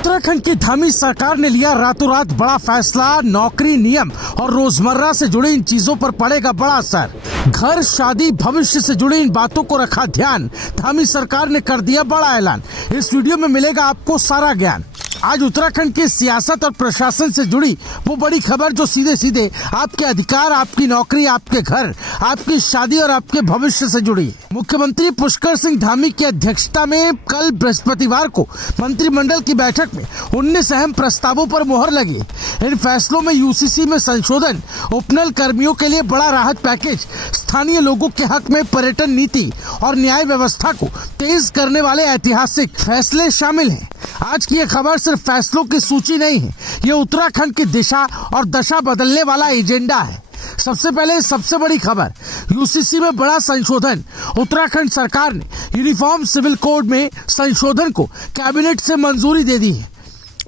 उत्तराखंड की धामी सरकार ने लिया रातों रात बड़ा फैसला। नौकरी, नियम और रोजमर्रा से जुड़ी इन चीजों पर पड़ेगा बड़ा असर। घर, शादी, भविष्य से जुड़ी इन बातों को रखा ध्यान। धामी सरकार ने कर दिया बड़ा ऐलान। इस वीडियो में मिलेगा आपको सारा ज्ञान। आज उत्तराखंड की सियासत और प्रशासन से जुड़ी वो बड़ी खबर जो सीधे सीधे आपके अधिकार, आपकी नौकरी, आपके घर, आपकी शादी और आपके भविष्य से जुड़ी है। मुख्यमंत्री पुष्कर सिंह धामी की अध्यक्षता में कल बृहस्पतिवार को मंत्रिमंडल की बैठक में 19 अहम प्रस्तावों पर मुहर लगी। इन फैसलों में यूसीसी में संशोधन, उपनल कर्मियों के लिए बड़ा राहत पैकेज, स्थानीय लोगों के हक में पर्यटन नीति और न्याय व्यवस्था को तेज करने वाले ऐतिहासिक फैसले शामिल हैं। आज की ये खबर सिर्फ फैसलों की सूची नहीं है, ये उत्तराखंड की दिशा और दशा बदलने वाला एजेंडा है। सबसे पहले सबसे बड़ी खबर, यूसीसी में बड़ा संशोधन। उत्तराखंड सरकार ने यूनिफॉर्म सिविल कोड में संशोधन को कैबिनेट से मंजूरी दे दी है।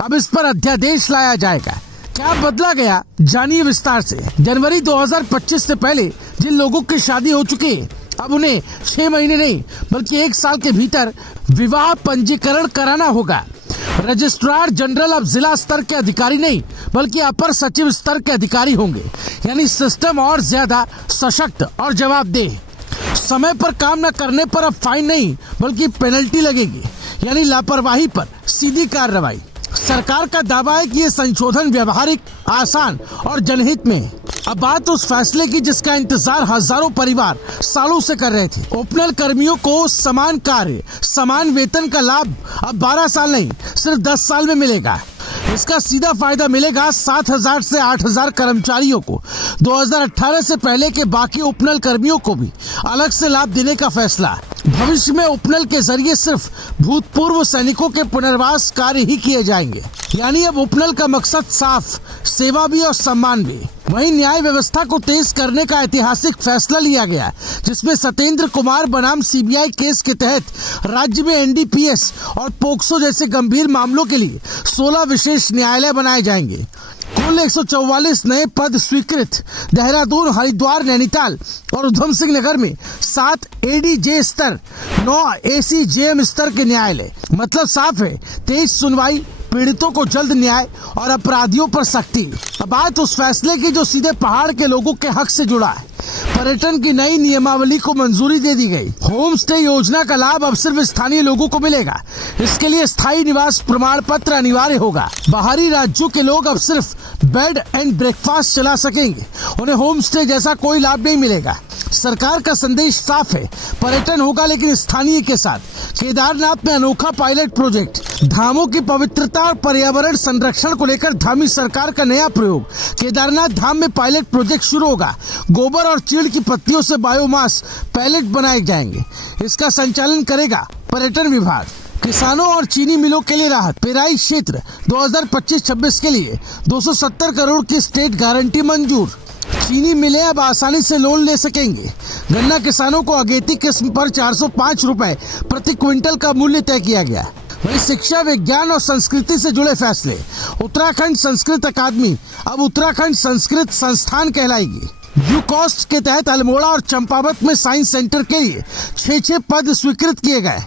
अब इस पर अध्यादेश लाया जाएगा। क्या बदला गया, जानिए विस्तार से। जनवरी 2025 से पहले जिन लोगों की शादी हो चुकी है, अब उन्हें 6 महीने नहीं बल्कि 1 साल के भीतर विवाह पंजीकरण कराना होगा। रजिस्ट्रार जनरल अब जिला स्तर के अधिकारी नहीं बल्कि अपर सचिव स्तर के अधिकारी होंगे, यानी सिस्टम और ज्यादा सशक्त और जवाबदेह। समय पर काम न करने पर अब फाइन नहीं बल्कि पेनल्टी लगेगी, यानी लापरवाही पर सीधी कार्रवाई। सरकार का दावा है कि ये संशोधन व्यवहारिक, आसान और जनहित में है। अब बात उस फैसले की जिसका इंतजार हजारों परिवार सालों से कर रहे थे। उपनल कर्मियों को समान कार्य, समान वेतन का लाभ अब 12 साल नहीं सिर्फ 10 साल में मिलेगा। इसका सीधा फायदा मिलेगा 7,000 से 8,000 कर्मचारियों को। 2018 से पहले के बाकी उपनल कर्मियों को भी अलग से लाभ देने का फैसला। भविष्य में उपनल के जरिए सिर्फ भूतपूर्व सैनिकों के पुनर्वास कार्य ही किए जाएंगे, यानी अब उपनल का मकसद साफ, सेवा भी और सम्मान भी। वहीं न्याय व्यवस्था को तेज करने का ऐतिहासिक फैसला लिया गया, जिसमें सत्येंद्र कुमार बनाम सीबीआई केस के तहत राज्य में एनडीपीएस और पोक्सो जैसे गंभीर मामलों के लिए 16 विशेष न्यायालय बनाए जाएंगे। कुल 144 नए पद स्वीकृत। देहरादून, हरिद्वार, नैनीताल और उधम सिंह नगर में 7 एडीजे स्तर, 9 एसीजेएम स्तर के न्यायालय। मतलब साफ है, तेज सुनवाई, पीड़ितों को जल्द न्याय और अपराधियों पर सख्ती। अब बात उस फैसले की जो सीधे पहाड़ के लोगों के हक से जुड़ा है। पर्यटन की नई नियमावली को मंजूरी दे दी गई। होम स्टे योजना का लाभ अब सिर्फ स्थानीय लोगों को मिलेगा। इसके लिए स्थायी निवास प्रमाण पत्र अनिवार्य होगा। बाहरी राज्यों के लोग अब सिर्फ बेड एंड ब्रेकफास्ट चला सकेंगे, उन्हें होम स्टे जैसा कोई लाभ नहीं मिलेगा। सरकार का संदेश साफ है, पर्यटन होगा लेकिन स्थानीय के साथ। केदारनाथ में अनोखा पायलट प्रोजेक्ट। धामों की पवित्रता और पर्यावरण संरक्षण को लेकर धामी सरकार का नया प्रयोग। केदारनाथ धाम में पायलट प्रोजेक्ट शुरू होगा। गोबर और चीड़ की पत्तियों से बायोमास पैलेट बनाए जाएंगे। इसका संचालन करेगा पर्यटन विभाग। किसानों और चीनी मिलों के लिए राहत। पेराई क्षेत्र 2025-26 के लिए 270 करोड़ की स्टेट गारंटी मंजूर। चीनी मिलें अब आसानी से लोन ले सकेंगे। गन्ना किसानों को अगेती किस्म पर 405 रुपए प्रति क्विंटल का मूल्य तय किया गया। वही शिक्षा, विज्ञान और संस्कृति से जुड़े फैसले। उत्तराखंड संस्कृत अकादमी अब उत्तराखंड संस्कृत संस्थान कहलाएगी। यूकॉस्ट के तहत अल्मोड़ा और चंपावत में साइंस सेंटर के लिए 6 पद स्वीकृत किए गए।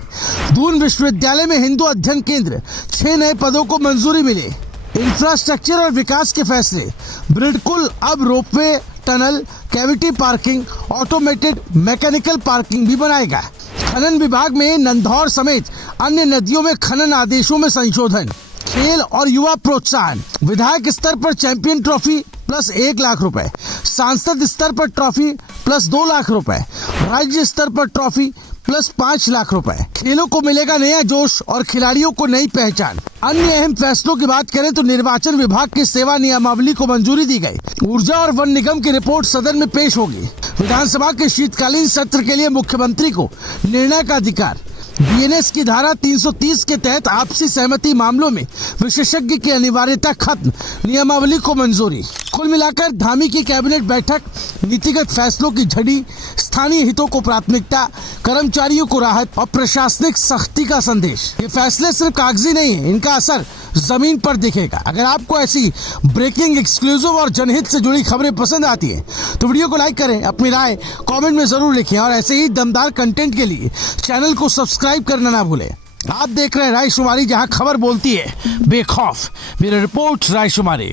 दून विश्वविद्यालय में हिंदू अध्ययन केंद्र, 6 नए पदों को मंजूरी मिली। इंफ्रास्ट्रक्चर और विकास के फैसले। ब्रिडकुल अब ropeway, tunnel, cavity parking, automated mechanical parking भी बनाएगा। खनन विभाग में नंधौर समेत अन्य नदियों में खनन आदेशों में संशोधन। खेल और युवा प्रोत्साहन। विधायक स्तर पर चैंपियन ट्रॉफी प्लस 1 लाख रुपए, सांसद स्तर पर ट्रॉफी प्लस 2 लाख रुपए, राज्य स्तर पर ट्रॉफी प्लस 5 लाख रुपए। खेलों को मिलेगा नया जोश और खिलाड़ियों को नई पहचान। अन्य अहम फैसलों की बात करें तो निर्वाचन विभाग की सेवा नियमावली को मंजूरी दी गई। ऊर्जा और वन निगम की रिपोर्ट सदन में पेश होगी। विधानसभा के शीतकालीन सत्र के लिए मुख्यमंत्री को निर्णय का अधिकार। बीएनएस की धारा 330 के तहत आपसी सहमति मामलों में विशेषज्ञ की अनिवार्यता खत्म। नियमावली को मंजूरी। कुल मिलाकर धामी की कैबिनेट बैठक, नीतिगत फैसलों की झड़ी, स्थानीय हितों को प्राथमिकता, कर्मचारियों को राहत और प्रशासनिक सख्ती का संदेश। ये फैसले सिर्फ कागजी नहीं है, इनका असर जमीन पर दिखेगा। अगर आपको ऐसी ब्रेकिंग, एक्सक्लूसिव और जनहित से जुड़ी खबरें पसंद आती है तो वीडियो को लाइक करें, अपनी राय कमेंट में जरूर लिखें और ऐसे ही दमदार कंटेंट के लिए चैनल को सब्सक्राइब करना ना भूलें। आप देख रहे हैं रायशुमारी, जहां खबर बोलती है बेखौफ। Bureau report रायशुमारी।